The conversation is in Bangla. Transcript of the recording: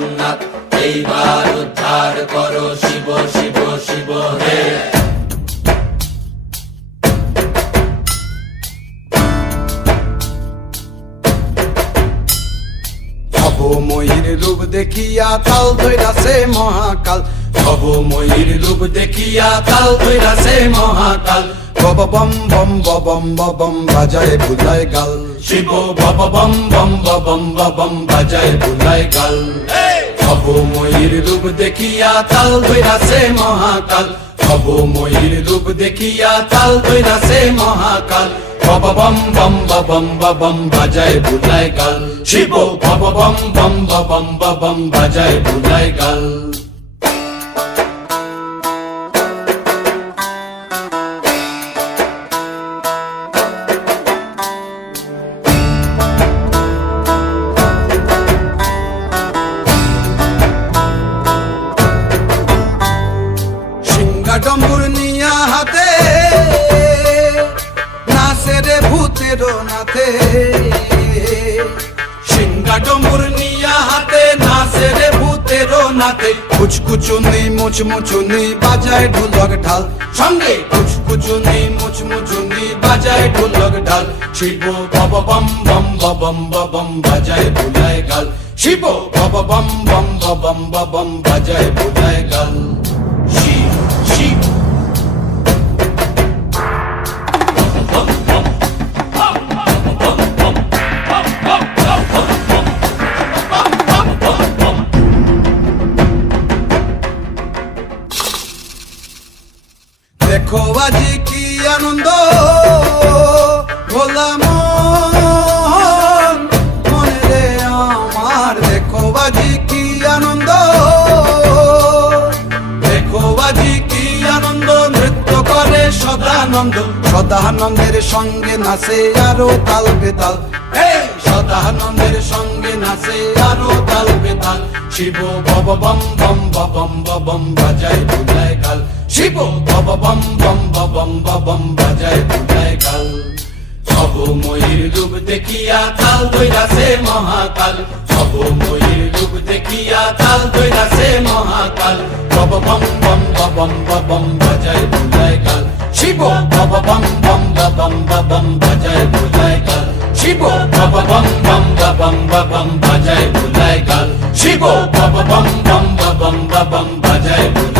জগন্নাথ, এইবার উদ্ধার করো শিব শিব শিব হে। ভবময়ীর রূপ দেখিয়া তাল ধইরাছে মহাকাল, ভবময়ীর রূপ দেখিয়া তাল ধইরাছে মহাকাল। বব বম বম বম বম বাজায় বুলায় গাল, শিব বব বম বম বম বম বাজায় বুলায় গাল। ভবময়ীর রূপ দেখিয়া তাল ধইরাছে মহাকাল, ভবময়ীর রূপ দেখিয়া তাল ধইরাছে মহাকাল। বব বম বম বম বাজায় বুলায় গাল, শিব বব বম বম বম বাজায় বুলায় গাল। ডম্বুর নিয়া হাতে নাচে রে ভূতের নাথে, সিংহা ডম্বুর নিয়া হাতে নাচে রে ভূতের নাথে। কুচকুচুনি মুচমুচুনি বাজায় ঢোলক ঢাল, সঙ্গে কুচকুচুনি মুচমুচুনি বাজায় ঢোলক ঢাল। শিব বব বম বম বম বাজায় বুলায় গাল, শিব বব বম বম বম বাজায় বুলায় গাল। শিব শিব দেখো আজি কি আনন্দ ভোলা মনে রে আমার, দেখো আজি কি আনন্দ, দেখো আজি কি আনন্দ, নৃত্য করে সদানন্দ। সদানন্দের সঙ্গে নাচে আরো তাল বেতাল, সদানন্দের সঙ্গে নাচে আরো তাল বেতাল। শিব বব বম বম বাজায় বুলায় গাল, শিব বব বম বম বাজায় বুলায় গাল। ভবময়ীর রূপ দেখিয়া তাল ধইরাছে মহাকাল, ভবময়ীর রূপ দেখিয়া তাল ধইরাছে মহাকাল। বব বম বম বাজায় বুলায় গাল, শিব বব বম বম বাজায় বুলায় গাল, শিব বব বম বম বাজায় বুলায় গাল, শিব বব বম বম বাজায় বুলায়।